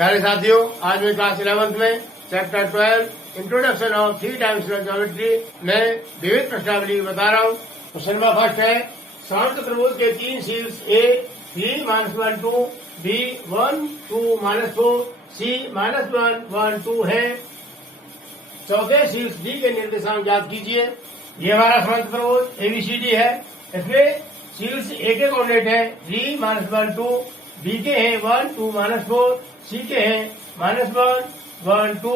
प्यारे साथियों, आज मैं क्लास 11th में chapter 12 introduction of 3 dimensional geometry में विविध प्रश्नावली बता रहा हूँ। क्वेश्चन नंबर फर्स्ट है, समान त्रिभुज के 3 शीर्ष ए 3 -1 2 बी 1 2 -4 सी -1 1 2 है। चौथे शीर्ष डी के निर्देशांक ज्ञात कीजिए। ये हमारा समान त्रिभुज एबीसीडी है। इसमें शीर्ष ए के कोऑर्डिनेट है 3 -1 2, बी के हैं 1 2 -4, सी के हैं -1 1 2।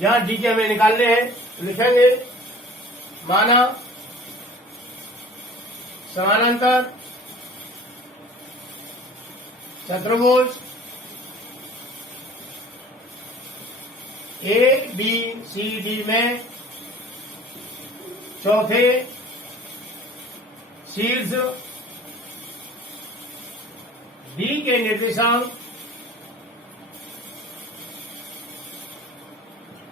यहाँ डी के हमें निकालने हैं, लिखेंगे माना समानांतर चतुर्भुज ए बी सी डी में चौथे शीर्ष डी के निर्देशांक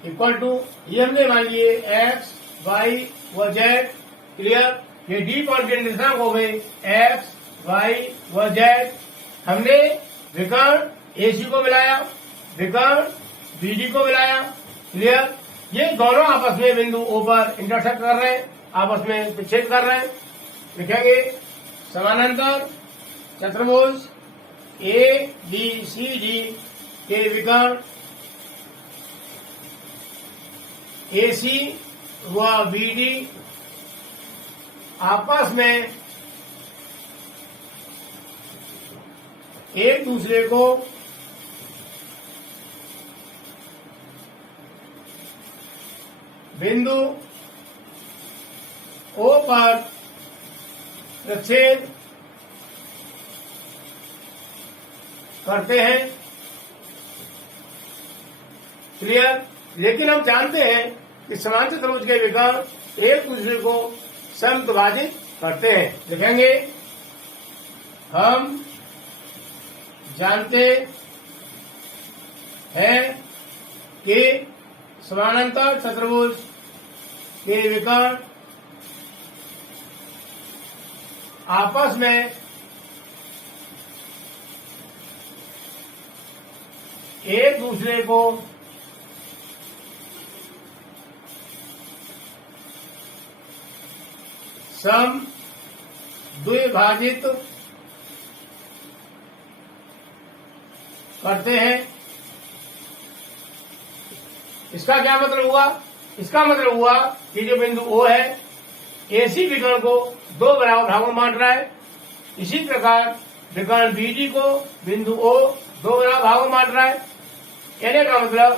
इक्वल टू, ये हमने मान लिए एक्स वाई व जेड। क्लियर। ये डी पॉइंट के निर्देशांक हो गए एक्स वाई व जेड। हमने विकर्ण एसी को मिलाया, विकर्ण बीडी को मिलाया। क्लियर। ये दोनों आपस में बिंदु ओ पर इंटरसेक्ट कर रहे हैं, आपस में विच्छेद कर रहे हैं। लिखेंगे समानांतर चतुर्भुज ए बी सी डी के विकर्ण एसी व बीडी आपस में एक दूसरे को बिंदु ओ पर प्रच्छेद करते हैं। क्लियर। लेकिन हम जानते हैं कि समान चतुर्भुज के विकर्ण एक दूसरे को समद्विभाजित करते हैं। लिखेंगे हम जानते हैं कि समानांतर चतुर्भुज के विकर्ण आपस में एक दूसरे को समद्विभाजित करते हैं। इसका क्या मतलब हुआ? इसका मतलब हुआ कि जो बिंदु O है एसी विकर्ण को दो बराबर भागों में बांट रहा है। इसी प्रकार विकर्ण बीडी को बिंदु O दो बराबर भागों में बांट रहा है। कहने का मतलब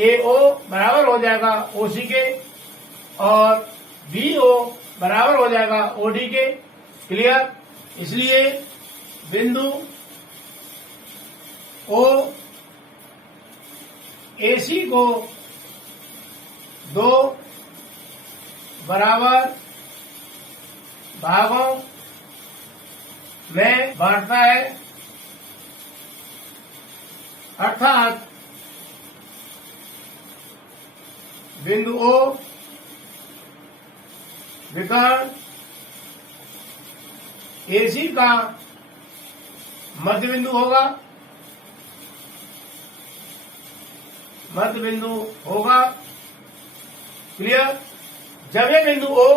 AO बराबर हो जाएगा OC के और BO बराबर हो जाएगा OD के। क्लियर। इसलिए बिंदु O AC को दो बराबर भागों में बांटता है, अर्थात बिंदु O विकर्ण एसी का मध्य बिंदु होगा, मध्य बिंदु होगा। क्लियर। जब ये बिंदु O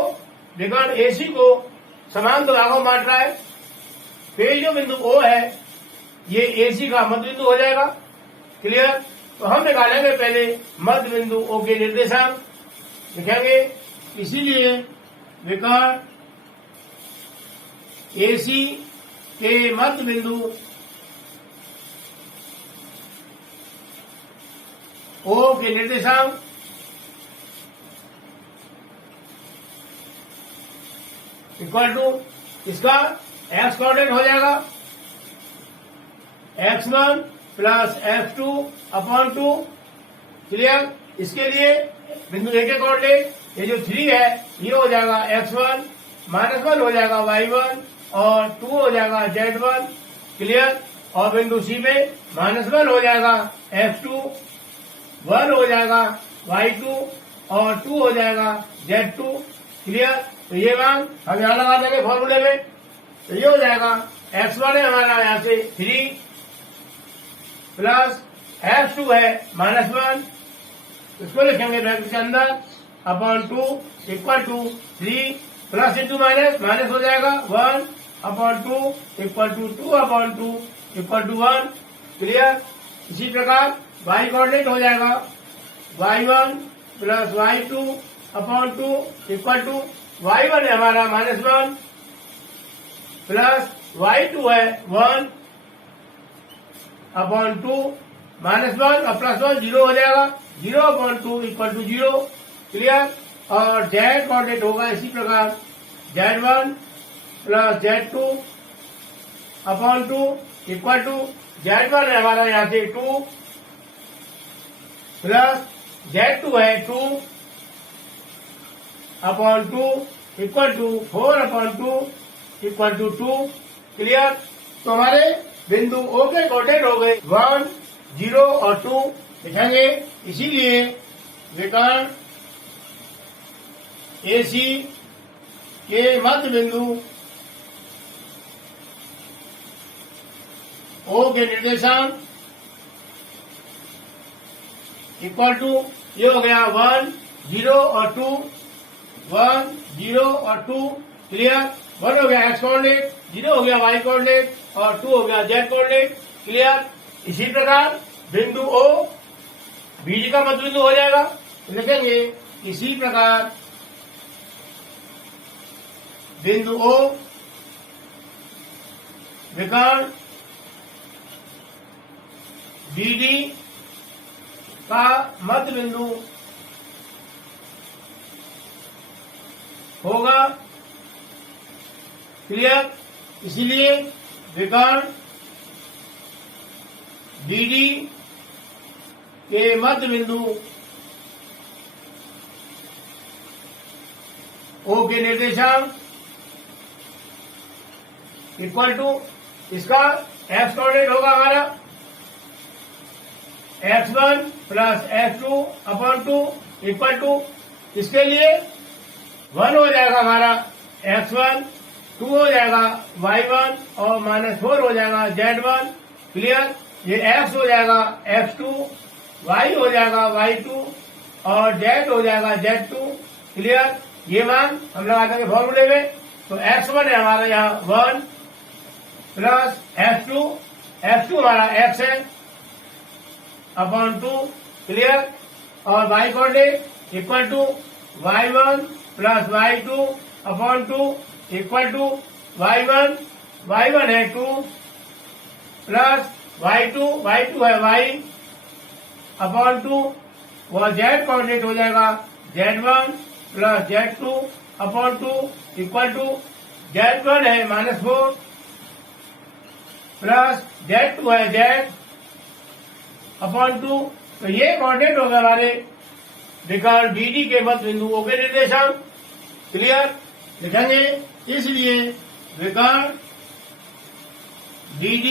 विकर्ण एसी को समान दो भागों में बांट रहा है, फिर जो बिंदु O है ये एसी का मध्य बिंदु हो जाएगा। क्लियर। तो हम निकालेंगे पहले मध्य बिंदु O के निर्देशांक। लिखेंगे इसीलिए विकर्ण एसी के मध्य बिंदु O के निर्देशांक इक्वल टू, इसका एक्स कोऑर्डिनेट हो जाएगा x1 plus x2 upon 2। Clear. इसके लिए बिंदु ए के कोऑर्डिनेट ये जो 3 है ये हो जाएगा x1 -1 हो जाएगा y1 और 2 हो जाएगा z1। क्लियर। और बिंदु सी में -1 हो जाएगा x2, 1 हो जाएगा y2 और 2 हो जाएगा z2। क्लियर। तो ये मान हम यहाँ लगा देंगे फॉर्मूले में। तो ये हो जाएगा x1 है हमारा यहाँ से 3 प्लस F2 है -1, इसको लिखेंगे ब्रैकेट के अंदर upon 2 equal to 3 plus into minus, minus हो जाएगा 1 upon 2 equal to 2 upon 2 equal to 1। Clear. इसी प्रकार y कोऑर्डिनेट हो जाएगा y1 plus y2 upon 2 equal to y1 है हमारा -1 प्लस y2 है 1 अपॉन 2 -1 और प्लस 1 0 हो जाएगा 0 अपॉन 2 इक्वल टू 0। क्लियर। और z कोऑर्डिनेट होगा इसी प्रकार z1 plus z2 upon 2 equal to z1 है हमारा यहाँ से 2 प्लस z2 है 2 upon 2 equal to 4 upon 2 equal to 2। Clear. तो हमारे बिंदु O के कोऑर्डिनेट हो गए 1, 0 और 2 लिखेंगे। इसीलिए विकर्ण AC के मध्य बिंदु O के निर्देशांक इक्वल टू ये हो गया 1, 0 और 2, 1, 0 और 2। क्लियर। 1 हो गया x कोऑर्डिनेट, 0 हो गया y कोऑर्डिनेट और 2 हो गया z कोऑर्डिनेट। क्लियर। इसी प्रकार बिंदु O BD का मध्य बिंदु हो जाएगा। लिखेंगे इसी प्रकार बिंदु O विकर्ण BD का मध्य बिंदु होगा। क्लियर। इसीलिए विकर्ण BD के मध्य बिंदु O के निर्देशांक इक्वल टू इसका x कोऑर्डिनेट होगा हमारा x1 plus x2 upon 2 equal to इसके लिए 1 हो जाएगा हमारा x1, 2 हो जाएगा y1 और -4 हो जाएगा z1। क्लियर। ये x हो जाएगा x2, y हो जाएगा y2 और z हो जाएगा z2। क्लियर। ये मान हम लगा देंगे फॉर्मूले में। तो x1 है हमारा यहाँ 1 प्लस x2 हमारा x है अपॉन 2। क्लियर। और y coordinate equal to y1 plus y2 upon 2 equal to y1 है 2 प्लस y2 है y अपॉन 2 वह z कोऑर्डिनेट हो जाएगा z1 plus z2 upon 2 equal to z1 है -4 प्लस z2 है z अपॉन 2। तो ये कोऑर्डिनेट होगा हमारे विकर्ण BD के मध्य बिंदु O के निर्देशांक। क्लियर। लिखेंगे इसलिए विकर्ण BD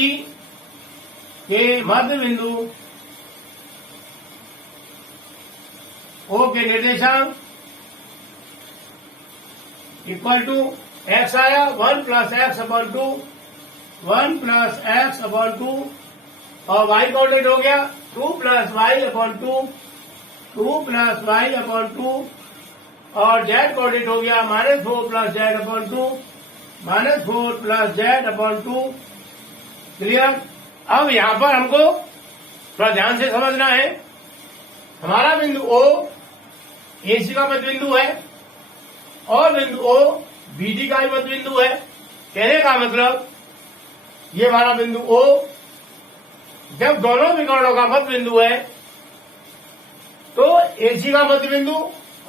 के मध्य बिंदु O के निर्देशांक इक्वल टू x आया 1 plus x upon 2, 1 plus x upon 2 और y कोऑर्डिनेट हो गया 2 plus y upon 2, 2 plus y upon 2 और z कोऑर्डिनेट हो गया -4 plus z upon 2, -4 plus z upon 2। Clear. अब यहाँ पर हमको थोड़ा ध्यान से समझना है। हमारा बिंदु O AC का मध्य बिंदु है और बिंदु O BD का भी मध्य बिंदु है। कहने का मतलब ये हमारा बिंदु O जब दोनों विकर्णों का मध्य बिंदु है तो AC का मध्य बिंदु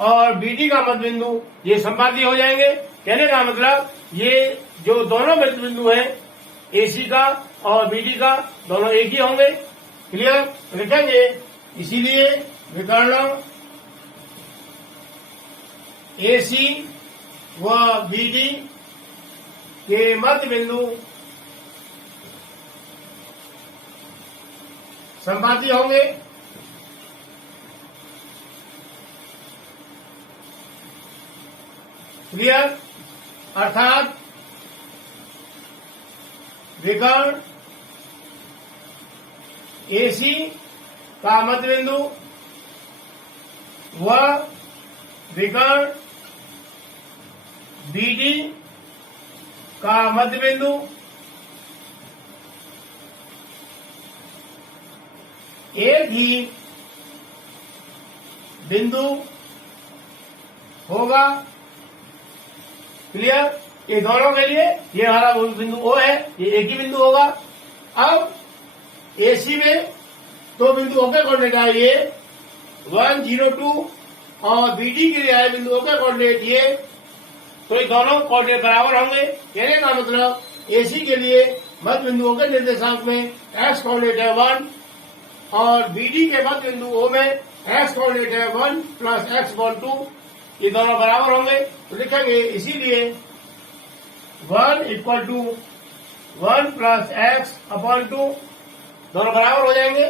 और BD का मध्य बिंदु ये संपाती हो जाएंगे। कहने का मतलब ये जो दोनों मध्य बिंदु है AC का और BD का दोनों एक ही होंगे। क्लियर। लिखेंगे इसीलिए विकर्णों AC व BD के मध्य बिंदु संपाती होंगे। क्लियर। अर्थात विकर्ण AC का मध्य बिंदु व विकर्ण BD का मध्य बिंदु एक ही बिंदु होगा। क्लियर? ये दोनों के लिए ये हमारा बिंदु O है, ये एक ही बिंदु होगा। अब AC में दो बिंदु O के कोऑर्डिनेट आए ये 1, 0, 2 और BD के लिए आए बिंदु O के कोऑर्डिनेट ये, तो ये दोनों कोऑर्डिनेट बराबर होंगे। कहने का मतलब AC के लिए मध्य बिंदु O के निर्देशांक में x कोऑर्डिनेट है 1 और BD के मध्य बिंदु O में x कोऑर्डिनेट है 1 प्लस x/2, ये दोनों बराबर होंगे। तो लिखेंगे इसीलिए 1 इक्वल टू 1 प्लस x/2 दोनों बराबर हो जाएंगे।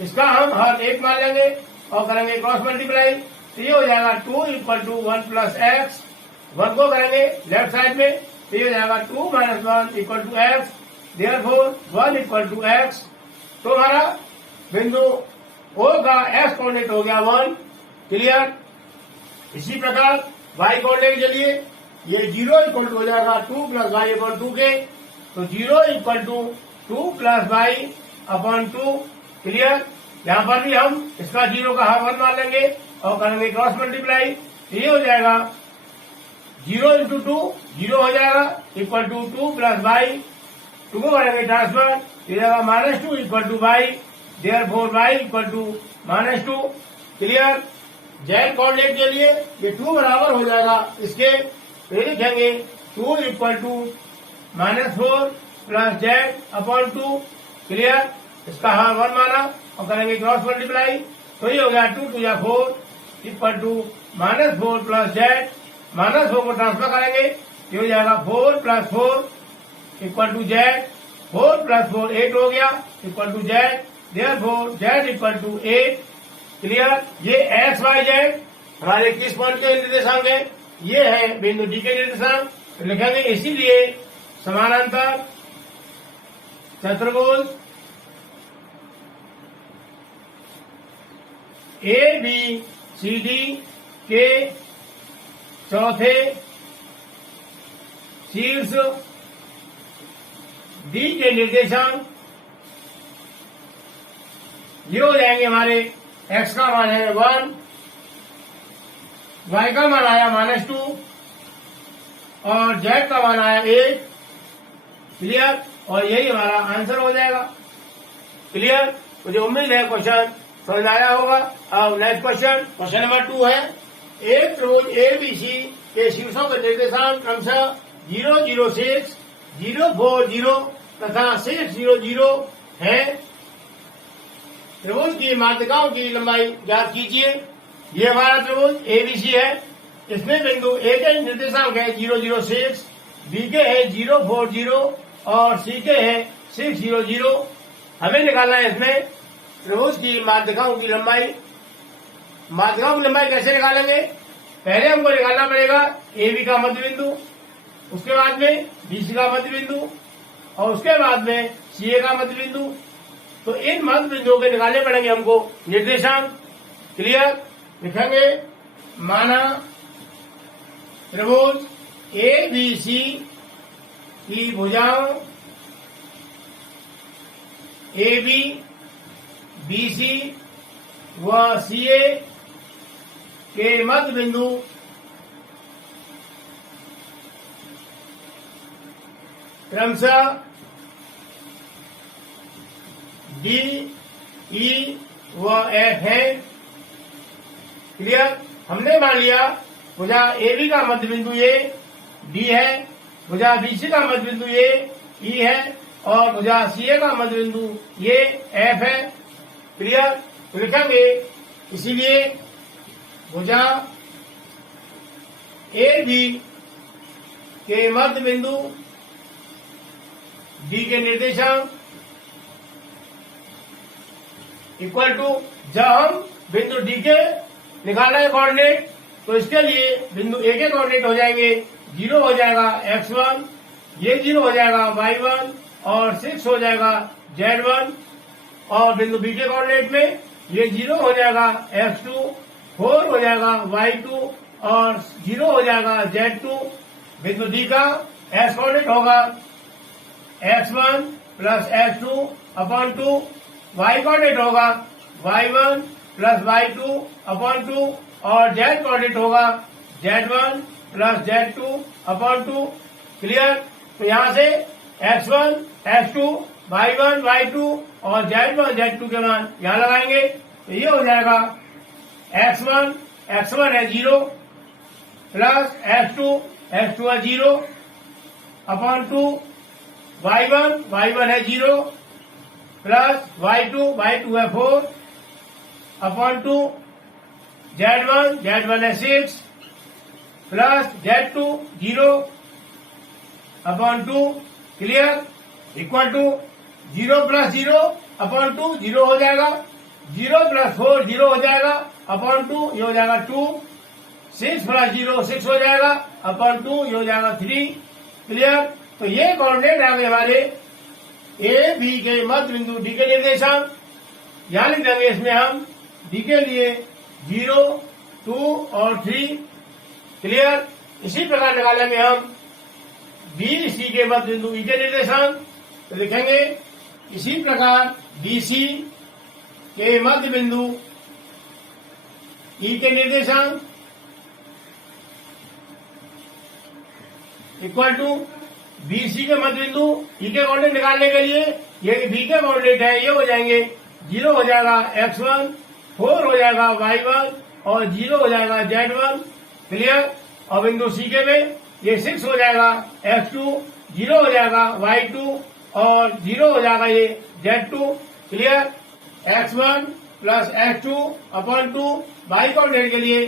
इसका हम हर एक मान लेंगे और करेंगे क्रॉस मल्टीप्लाई, तो ये हो जाएगा 2 इक्वल टू 1 प्लस एक्स, 1 को करेंगे लेफ्ट साइड में, तो ये हो जाएगा 2 minus 1 equal to x, therefore 1 equal to x. तो हमारा बिंदु O का x कोऑर्डिनेट हो गया 1। क्लियर? इसी प्रकार y कोऑर्डिनेट के लिए ये 0 इक्वल टू हो जाएगा 2 प्लस वाई अपॉन 2 के, तो 0 equal to 2 plus y upon 2। Clear? यहाँ पर भी हम इसका 0 का हर 1 मान लेंगे और करेंगे क्रॉस मल्टीप्लाई, तो ये हो जाएगा 0 इंटू 2 0 हो जाएगा इक्वल टू 2 प्लस वाई, 2 को करेंगे ट्रांसफर, ये जाएगा -2 equal to y, therefore y equal to -2। Clear? Z coordinate के लिए ये 2 बराबर हो जाएगा इसके, तो ये लिखेंगे 2 equal to -4 plus z upon 2। Clear? इसका हर 1 माना और करेंगे क्रॉस मल्टीप्लाई, तो ये हो गया 2 2 या 4 इक्वल टू -4 प्लस जेड, -4 को ट्रांसफर करेंगे, ये हो जाएगा 4 plus 4 equal to z, 4 plus 4 8 हो गया equal to z, therefore z equal to 8। Clear? ये एक्स वाई जेड हमारे किस पॉइंट के निर्देशांक है? ये है बिंदु डी के निर्देशांक। तो लिखेंगे इसीलिए समानांतर चतुर्भुज ABCD के चौथे शीर्ष D के निर्देशांक ये हो जाएंगे हमारे x का मान है 1, y का मान आया -2 और z का मान आया 8। क्लियर? और यही हमारा आंसर हो जाएगा। क्लियर? मुझे उम्मीद है क्वेश्चन समझ आया होगा। अब नेक्स्ट क्वेश्चन नंबर 2 है, एक त्रिभुज ABC के शीर्षों के निर्देशांक क्रमशः 0, 0, 6, 0, 4, 0 तथा 6, 0, 0 है। त्रिभुज की माध्यिकाओं की लंबाई ज्ञात कीजिए। ये हमारा त्रिभुज ABC है, इसमें बिंदु A के निर्देशांक है 0, 0, 6, B के है 0, 4, 0 और C के है 6, 0, 0। हमें निकालना है इसमें त्रिभुज की माध्यिकाओं की लंबाई। माध्यिकाओं की लंबाई कैसे निकालेंगे? पहले हमको निकालना पड़ेगा AB का मध्य बिंदु, उसके बाद में BC का मध्य बिंदु और उसके बाद में CA का मध्य बिंदु। तो इन मध्य बिंदुओं के निकालने पड़ेंगे हमको निर्देशांक। क्लियर? लिखेंगे माना त्रिभुज ABC की भुजाओं AB, BC व CA के मध्य बिंदु क्रमशः D, E व F है। क्लियर? हमने मान लिया भुजा AB का मध्य बिंदु ये D है, भुजा BC का मध्य बिंदु ये E है और भुजा CA का मध्य बिंदु ये F है। क्लियर? तो लिखेंगे इसीलिए भुजा AB के मध्य बिंदु D के निर्देशांक इक्वल टू, जब हम बिंदु डी के निकालना है कोऑर्डिनेट, तो इसके लिए बिंदु ए के कोऑर्डिनेट हो जाएंगे 0 हो जाएगा x1, ये 0 हो जाएगा y1 और 6 हो जाएगा z1। और बिंदु बी के कोऑर्डिनेट में ये 0 हो जाएगा x2, 4 हो जाएगा y2 और 0 हो जाएगा z2। बिंदु डी का x कोऑर्डिनेट होगा x1 plus x2 upon 2, y coordinate होगा y1 प्लस y2 अपॉन 2 और z कोऑर्डिनेट होगा z1 plus z2 upon 2। Clear? तो यहां से x1, x2, y1, y2 और z1, z2 के मान यहां लगाएंगे तो ये हो जाएगा x1 है 0 प्लस x2 है 0 अपॉन 2, y1 है 0 प्लस y2 है 4 अपॉन 2, z1 है 6 plus z2 0 upon 2। Clear? Equal to 0 plus 0 upon 2 0 हो जाएगा, 0 प्लस 4 0 हो जाएगा अपॉन 2 ये हो जाएगा 2, 6 प्लस 0 6 हो जाएगा अपॉन 2 ये हो जाएगा 3। क्लियर? तो ये कोऑर्डिनेट आ गए हमारे ए बी के मध्य बिंदु डी के निर्देशांक। यहां लिख देंगे इसमें हम डी के लिए 0, 2 और 3। क्लियर? इसी प्रकार निकालेंगे हम बी सी के मध्य बिंदु ई के निर्देशांक, तो लिखेंगे इसी प्रकार बी सी के मध्य बिंदु ई के निर्देशांक इक्वल टू बी सी के मध्य बिंदु ई के कोऑर्डिनेट निकालने के लिए ये बी के कोऑर्डिनेट है, ये हो जाएंगे 0 हो जाएगा x1, 4 हो जाएगा y1 और 0 हो जाएगा z1। क्लियर? और बिंदु सी के में ये 6 हो जाएगा x2, 0 हो जाएगा y2 और 0 हो जाएगा ये z2। Clear? x1 plus x2 upon 2, y coordinate के लिए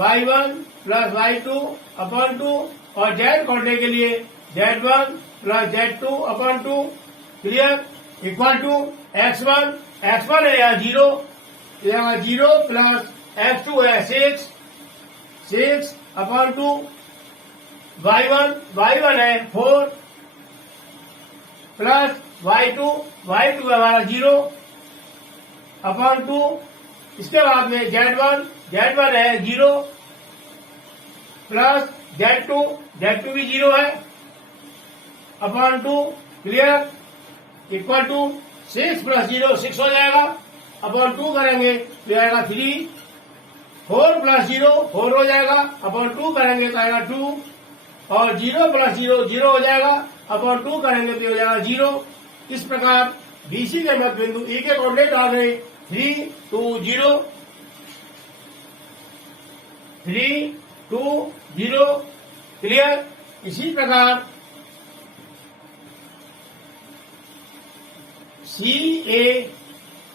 y1 प्लस y2 अपॉन 2 और z कोऑर्डिनेट के लिए z1 plus z2 upon 2। Clear? Equal to x1 है यहाँ 0, यहाँ 0 प्लस x2 है 6 अपॉन 2, y1 है 4 प्लस y2 है हमारा 0 अपॉन 2। इसके बाद में z1 है 0 प्लस z2 भी 0 है upon 2। Clear? Equal to 6 plus 0 6 हो जाएगा अपॉन 2 करेंगे तो आएगा 3, 4 प्लस 0 4 हो जाएगा अपॉन 2 करेंगे तो आएगा 2 और 0 प्लस 0 0 हो जाएगा अपॉन 2 करेंगे तो हो जाएगा 0। इस प्रकार बीसी के मध्य बिंदु ई के कोऑर्डिनेट आ गए 3, 2, 0 3, 2, 0। क्लियर? इसी प्रकार सी ए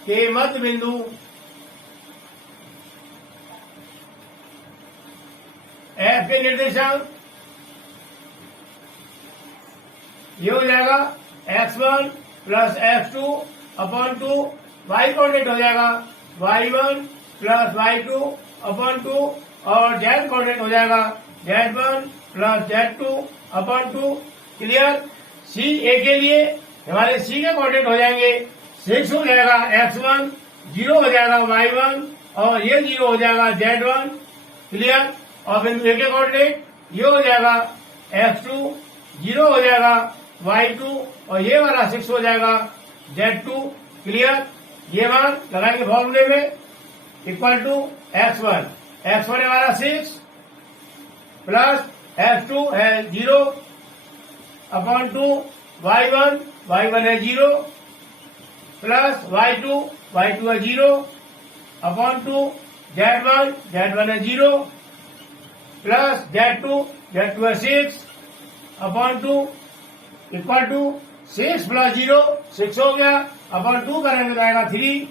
के मध्य बिंदु एफ के निर्देशांक ये हो जाएगा x1 plus x2 upon 2, y coordinate हो जाएगा y1 प्लस y2 अपॉन 2 और z कोऑर्डिनेट हो जाएगा z1 plus z2 upon 2। Clear? C A के लिए हमारे सी के कोऑर्डिनेट हो जाएंगे 6 हो जाएगा x1, 0 हो जाएगा y1 और ये 0 हो जाएगा z1। क्लियर? और बिंदु ए के कोऑर्डिनेट ये हो जाएगा x2, 0 हो जाएगा y2 और ये वाला 6 हो जाएगा z2। क्लियर? ये मान लगाएंगे फॉर्मूले में इक्वल टू x1 है हमारा 6 प्लस x2 है 0 अपॉन 2, y1 है 0 प्लस y2 है 0 अपॉन 2, z1 है 0 प्लस z2 है 6 अपॉन 2 इक्वल टू 6 प्लस 0 6 हो गया अपॉन 2 करेंगे तो आएगा 3,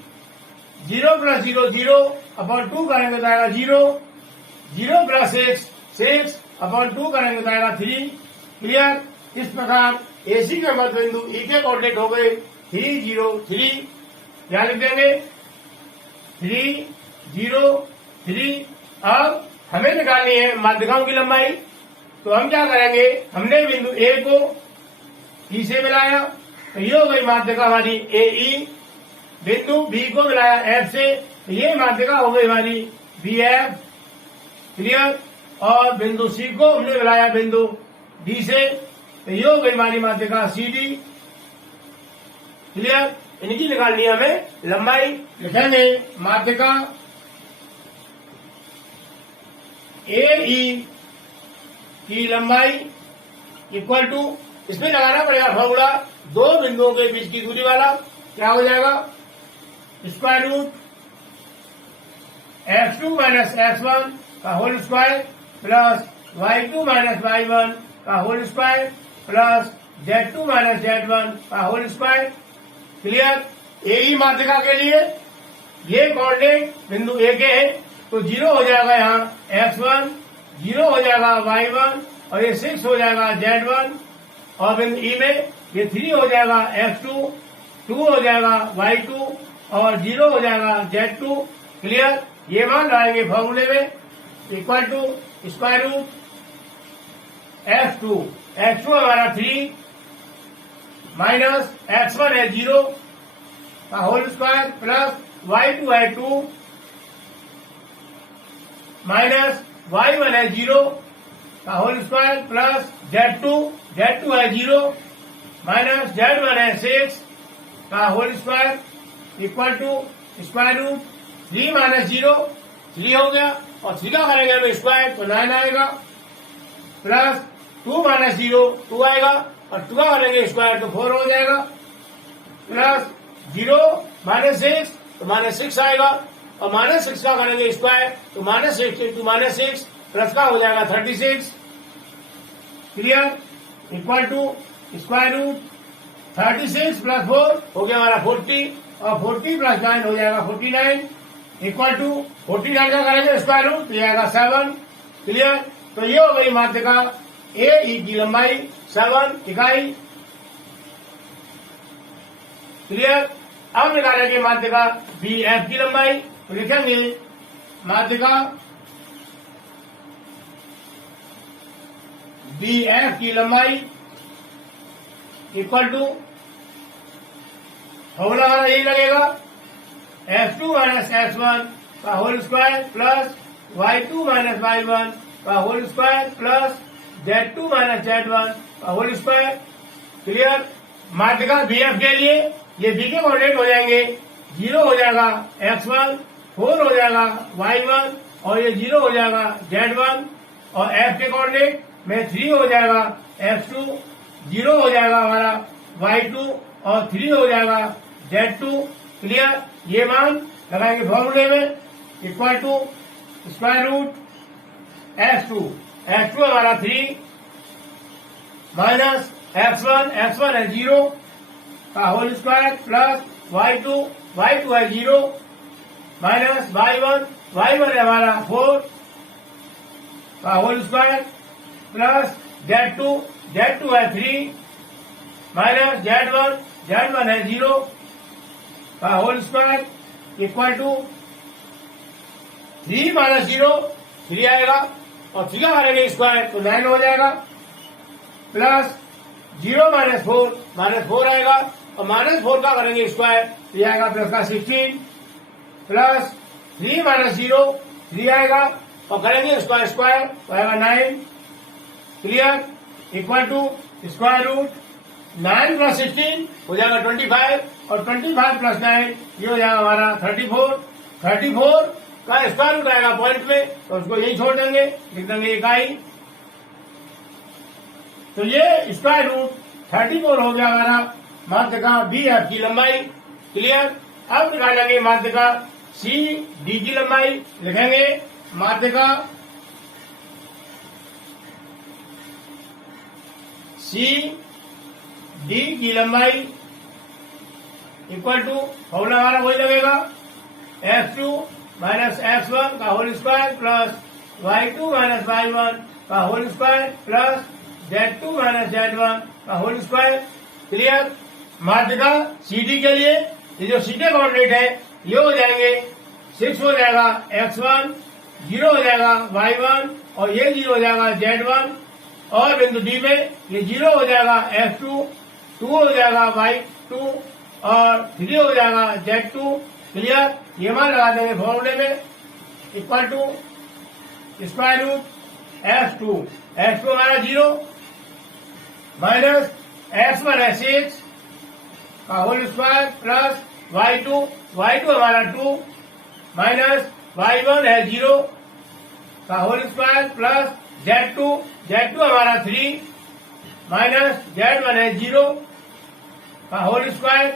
0 प्लस 0 0 अपॉन 2 करेंगे तो आएगा 0, 0 प्लस 6 अपॉन 2 करेंगे तो आएगा 3। क्लियर? इस प्रकार एसी के मध्य बिंदु ई के कोऑर्डिनेट हो गए 3, 0, 3। क्या लिख देंगे 3, 0, 3। अब हमें निकालनी है माध्यिकाओं की लंबाई, तो हम क्या करेंगे, हमने बिंदु ए को ई से मिलाया तो ये हो गई माध्यिका हमारी ए ई बिंदु बी को मिलाया एफ से, ये माध्यिका हो गई हमारी बी एफ, क्लियर। और बिंदु सी को हमने मिलाया बिंदु डी से, तो ये हो गई हमारी माध्यिका सी डी, क्लियर। इनकी निकालनी है हमें लंबाई। लिखेंगे माध्यिका ए ई की लंबाई इक्वल टू, इसमें लगाना पड़ेगा फॉर्मूला, दो बिंदुओं के बीच की दूरी वाला। क्या हो जाएगा, square root x2 minus x1 का whole square plus y2 minus y1 का whole square plus z2 minus z1 का होल स्क्वायर, क्लियर। ए माध्यिका के लिए ये कोऑर्डिनेट बिंदु ए के है, तो 0 हो जाएगा यहाँ x1, 0 हो जाएगा y1 और ये 6 हो जाएगा z1, और बिंदु ई में ये 3 हो जाएगा x2, 2 हो जाएगा y2 और 0 हो जाएगा z2, क्लियर। ये मान लाएंगे फॉर्मूले में, equal to square root x2, x2 हमारा 3 माइनस x1 है 0 का होल स्क्वायर प्लस y2 है 2 माइनस y1 है 0 का होल स्क्वायर प्लस z2 है 0 माइनस z1 है 6 का whole square equal to square root 3 minus 0, 3 हो गया, और 3 का करेंगे हम स्क्वायर तो 9 आएगा, प्लस 2 माइनस 0 2 आएगा, और 2 का करेंगे स्क्वायर तो 4 हो जाएगा, प्लस 0 माइनस 6 तो माइनस 6 आएगा, और माइनस 6 का करेंगे स्क्वायर तो माइनस 6 इंटू माइनस 6 प्लस का हो जाएगा 36, clear. Equal to square root 36 plus 4 हो गया हमारा 40, और 40 प्लस 9 हो जाएगा 49, इक्वल टू 49 का करेंगे स्क्वायर रूट तो आएगा 7, क्लियर। तो ये हो गई माध्यिका ए ई की लंबाई 7 इकाई, क्लियर। अब निकालेंगे माध्यिका बी एफ की लंबाई, तो लिखेंगे माध्यिका बी एफ की लंबाई इक्वल टू, फॉर्मूला हमारा यही लगेगा, x2 माइनस x1 का whole square plus y2 minus y1 का whole square plus z2 minus z1 का होल स्क्वायर, क्लियर। माध्यिका बी एफ के लिए ये बी के कोऑर्डिनेट हो जाएंगे, 0 हो जाएगा x1, 4 हो जाएगा y1 और ये 0 हो जाएगा z1, और एफ के कोऑर्डिनेट में 3 हो जाएगा x2, 0 हो जाएगा हमारा y2 और 3 हो जाएगा z2, क्लियर। ये मान लगाएंगे फॉर्मूले में, equal to square root x2 हमारा 3 माइनस x1 है 0 का होल स्क्वायर प्लस y2 है 0 माइनस y1 है हमारा 4 का होल स्क्वायर प्लस z2 है 3 माइनस z1 है 0 का whole square equal to 3 minus 0 3 आएगा, और 3 का करेंगे स्क्वायर तो 9 हो जाएगा, प्लस 0 माइनस 4 आएगा, और माइनस 4 का करेंगे स्क्वायर तो आएगा प्लस का 16, प्लस 3 माइनस 0 3 आएगा, और करेंगे स्क्वायर तो आएगा 9, clear. Equal to square root 9 plus 16 हो जाएगा 25, और 25 प्लस 9 ये हो जाएगा हमारा 34 का स्क्वायर रूट आएगा पॉइंट में, तो उसको यही छोड़ देंगे, लिख देंगे इकाई। तो ये स्क्वायर रूट 34 हो गया हमारा माध्यिका बी एफ की लंबाई, क्लियर। अब निकालेंगे माध्यिका सी डी की लंबाई, लिखेंगे माध्यिका सी डी की लंबाई इक्वल टू, फॉर्मूला हमारा वही लगेगा, x2 माइनस x1 का whole square plus y2 minus y1 का whole square plus z2 minus z1 का होल स्क्वायर, क्लियर। माध्यिका CD के लिए ये जो सीधे कोऑर्डिनेट है ये हो जाएंगे 6 हो जाएगा x1, 0 हो जाएगा y1 और ये 0 हो जाएगा z1, और बिंदु D में ये 0 हो जाएगा x2, 2 हो जाएगा y2 और 3 हो जाएगा Z2। क्लियर, ये मान लगा देंगे फॉर्मूले में, equal to square root x2 हमारा 0 माइनस x1 है 6 का होल स्क्वायर प्लस y2 हमारा 2 माइनस y1 है 0 का होल स्क्वायर प्लस Z2 हमारा 3 माइनस Z1 है 0 का whole square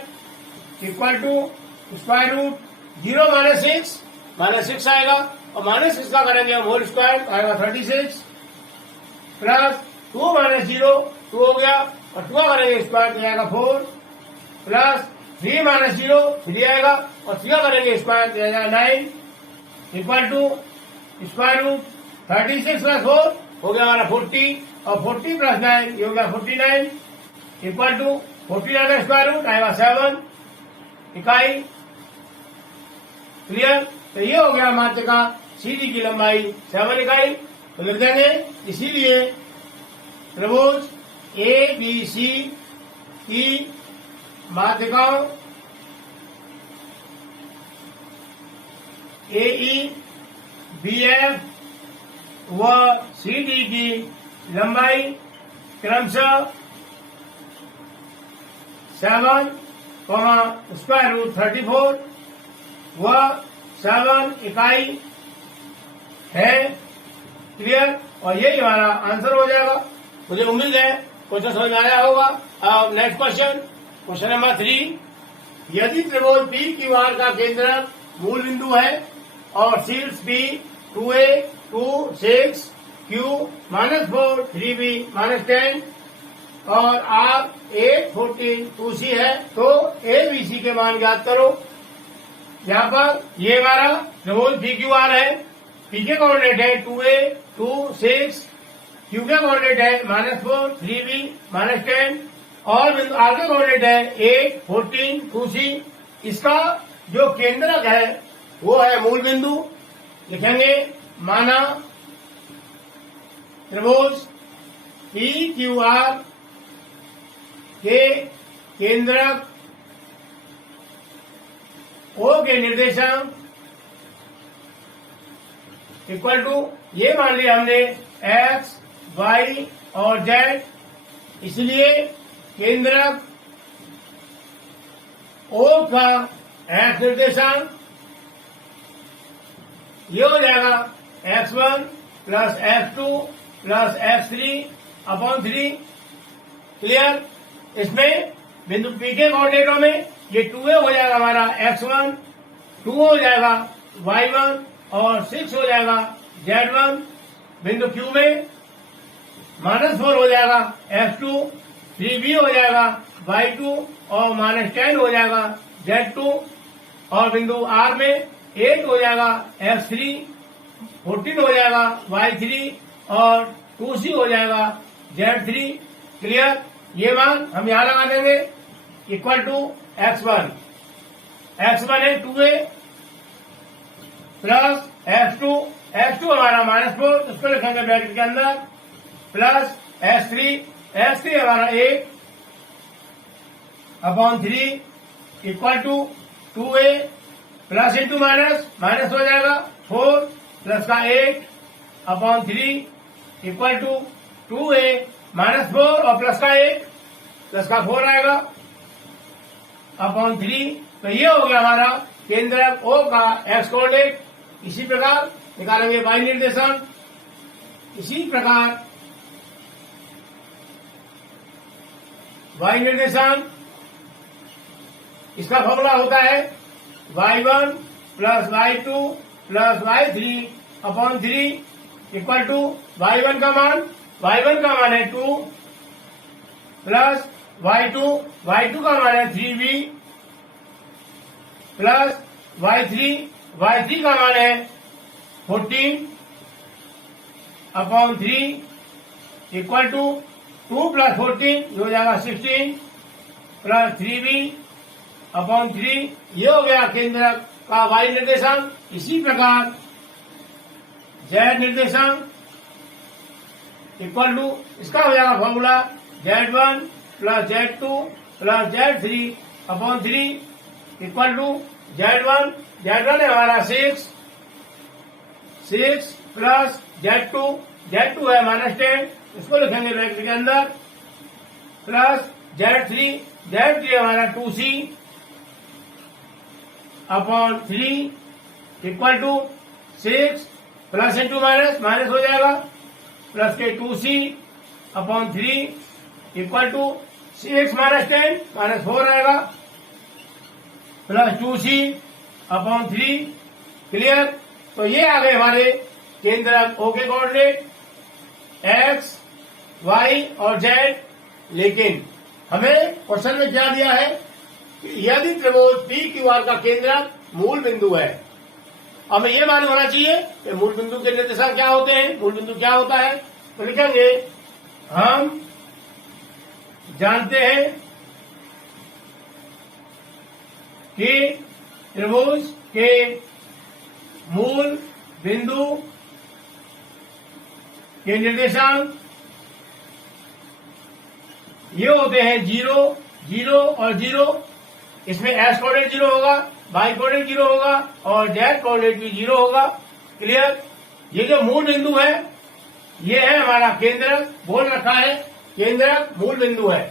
equal to square root 0 minus 6 आएगा और माइनस 6 का करेंगे हम होल स्क्वायर आएगा 36 प्लस 2 माइनस 0 2 हो गया और 2 करेंगे स्क्वायर तो आएगा 4 प्लस 3 माइनस 0 3 आएगा और 3 करेंगे स्क्वायर तो आएगा 9 equal to square root 36 plus 4 हो गया हमारा 40 और 40 प्लस 9 ये हो गया 49 इक्वल टू 49 का स्क्वायर रूट आएगा 7 इकाई। क्लियर, तो ये हो गया माध्यिका सीधी की लंबाई 7 इकाई। तो लिख देंगे इसीलिए त्रिभुज ABC की माध्यिकाओं AE BF व CD की लंबाई क्रमशः 7, स्क्वायर रूट 34 व 7 इकाई है। क्लियर, और यही हमारा आंसर हो जाएगा। मुझे उम्मीद है क्वेश्चन समझ में आया होगा। अब नेक्स्ट क्वेश्चन नंबर 3, यदि त्रिभुज PQR का केंद्र मूल बिंदु है और शीर्ष P 2A 2 6 Q -4 3B -10 और R 8 14 2C है तो ABC के मान ज्ञात करो। यहाँ पर ये हमारा त्रिभुज PQR है, P के कोऑर्डिनेट है 2A 2 6, Q के कोऑर्डिनेट है -4 3B -10 और बिंदु R के कोऑर्डिनेट है 8 14 2C। इसका जो केंद्रक है वो है मूल बिंदु। लिखेंगे माना त्रिभुज PQR के केंद्रक O के निर्देशांक इक्वल टू ये मान लिया हमने X, Y और Z, इसलिए केंद्रक O का X निर्देशांक ये हो जाएगा X1 plus X2 plus X3 upon 3। Clear, इसमें बिंदु P के कोऑर्डिनेटों में ये 2A हो जाएगा हमारा X1, 2 हो जाएगा Y1 और 6 हो जाएगा Z1। बिंदु Q में -4 हो जाएगा X2, 3B हो जाएगा Y2 और -10 हो जाएगा Z2 और बिंदु R में 8 हो जाएगा X3, 14 हो जाएगा Y3 और 2C हो जाएगा Z3। क्लियर, ये मान हम यहां लगा देंगे इक्वल टू X1 है 2A प्लस X2 हमारा -4 उसको लिखेंगे ब्रैकेट के अंदर प्लस X3 हमारा 8 upon 3 equal to 2A plus into minus हो जाएगा 4 प्लस का 8 अपॉन 3 इक्वल टू 2A -4 और प्लस का 8 प्लस का 4 आएगा अपॉन 3। तो ये हो गया हमारा केंद्रक O का X कोऑर्डिनेट। इसी प्रकार निकालेंगे Y निर्देशांक। इसी प्रकार Y निर्देशांक इसका फॉर्मूला होता है Y1 plus Y2 plus Y3 upon 3 equal to Y1 का मान है 2 प्लस Y2 का मान है 3B प्लस Y3 का मान है 14 अपॉन 3 इक्वल टू 2 प्लस 14 हो जाएगा 16 प्लस 3B अपॉन 3। ये हो गया केंद्रक का Y निर्देशांक। इसी प्रकार Z निर्देशांक इक्वल टू इसका हो जाएगा formula Z1 plus Z2 plus Z3 upon 3 equal to Z1 है हमारा 6 प्लस Z2 है -10, इसको लिखेंगे ब्रैकेट के अंदर, प्लस Z3 हमारा 2C upon 3 equal to 6 plus into minus हो जाएगा, प्लस के 2C upon 3 equal to 6 minus 10 -4 आएगा, प्लस 2C अपॉन 3। क्लियर? तो ये आ गए हमारे केंद्रक O के कोऑर्डिनेट X, Y और Z। लेकिन हमें क्वेश्चन में क्या दिया है कि यदि त्रिभुज PQR का केंद्रक मूल बिंदु है, हमें ये मालूम होना चाहिए कि मूल बिंदु के निर्देशांक क्या होते हैं, मूल बिंदु क्या होता है। तो लिखेंगे हम जानते हैं कि त्रिभुज के मूल बिंदु के निर्देशांक ये होते हैं 0, 0 और 0। इसमें S कोऑर्डिनेट 0 होगा, Y कोऑर्डिनेट 0 होगा और Z कोऑर्डिनेट भी 0 होगा। क्लियर? ये जो मूल बिंदु है ये है हमारा केंद्रक, बोल रखा है केंद्रक मूल बिंदु है।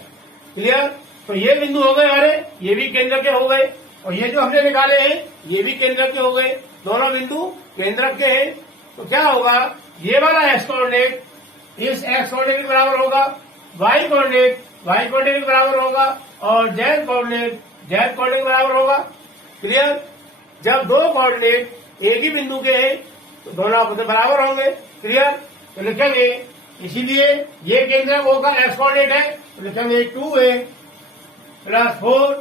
क्लियर? तो ये बिंदु हो गए हमारे, ये भी केंद्र के हो गए, और ये जो हमने निकाले हैं ये भी केंद्र के हो गए, दोनों बिंदु केंद्रक के हैं। तो क्या होगा, ये वाला एक्स कोऑर्डिनेट इस एक्स कोऑर्डिनेट के बराबर होगा, वाई कोऑर्डिनेट के बराबर होगा और जेड कोऑर्डिनेट के बराबर होगा। क्लियर? जब दो कोऑर्डिनेट एक ही बिंदु के हैं तो दोनों आपस में बराबर होंगे। क्लियर? तो लिखेंगे, इसीलिए ये केंद्रक O का एक्स कोऑर्डिनेट है, तो लिखेंगे 2a plus 4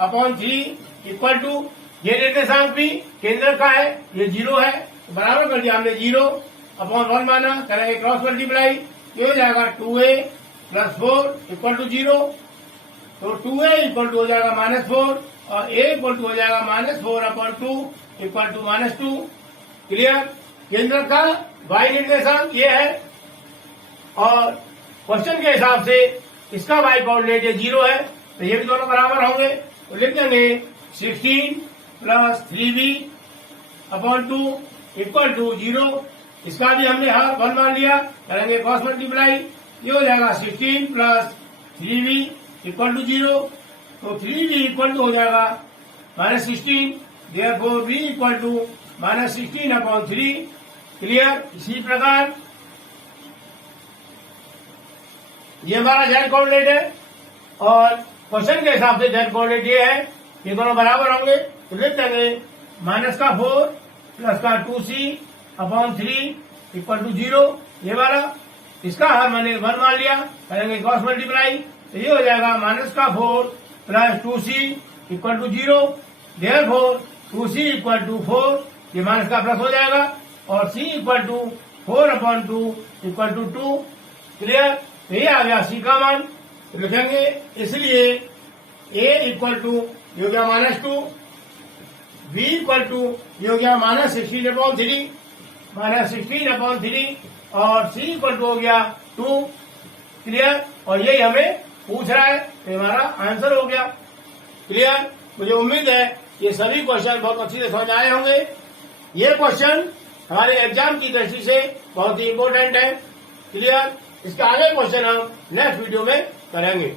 upon 3 equal to, ये निर्देशांक भी केंद्र का है, ये 0 है, तो बराबर कर दिया हमने 0 अपॉन 1 माना, करेंगे क्रॉस मल्टीप्लाई, ये हो जाएगा 2a प्लस 4 इक्वल टू 0। तो 2a इक्वल टू हो जाएगा -4 और a इक्वल टू हो जाएगा -4 अपॉन 2 इक्वल टू -2। क्लियर? केंद्र का y निर्देशांक ये है और क्वेश्चन के हिसाब से इसका y कोऑर्डिनेट ये 0 है, तो ये भी दोनों बराबर होंगे। तो लिख देंगे 16 plus 3b upon 2 equal to 0। इसका भी हमने 1 मान लिया, करेंगे क्रॉस मल्टीप्लाई, ये हो जाएगा 16 प्लस 3b इक्वल टू 0। तो 3b इक्वल टू हो जाएगा -16, therefore b equal to -16 upon 3। Clear? इसी प्रकार ये हमारा जेड कोऑर्डिनेट है और क्वेश्चन के हिसाब से जेड कोऑर्डिनेट ये है, ये दोनों बराबर होंगे। तो लिख देंगे -4 प्लस का 2c अपॉन 3 इक्वल टू 0। ये वाला इसका मैंने 1 मान लिया, करेंगे क्रॉस मल्टीप्लाई, तो ये हो जाएगा -4 plus 2c equal to 0। Therefore 2c equal to 4, ये माइनस का प्लस हो जाएगा और c equal to 4 upon 2 equal to 2। Clear? तो ये आ गया c का मान। तो लिखेंगे, इसलिए a इक्वल टू ये हो गया -2, b इक्वल टू ये हो गया -16 अपॉन 3 और c इक्वल टू हो गया 2। क्लियर? और यही हमें पूछ रहा है, तो हमारा आंसर हो गया। क्लियर? मुझे उम्मीद है ये सभी क्वेश्चन बहुत अच्छी से समझ आए होंगे। ये क्वेश्चन हमारे एग्जाम की दृष्टि से बहुत ही इम्पोर्टेंट है। क्लियर? इसके आगे क्वेश्चन हम नेक्स्ट वीडियो में करेंगे।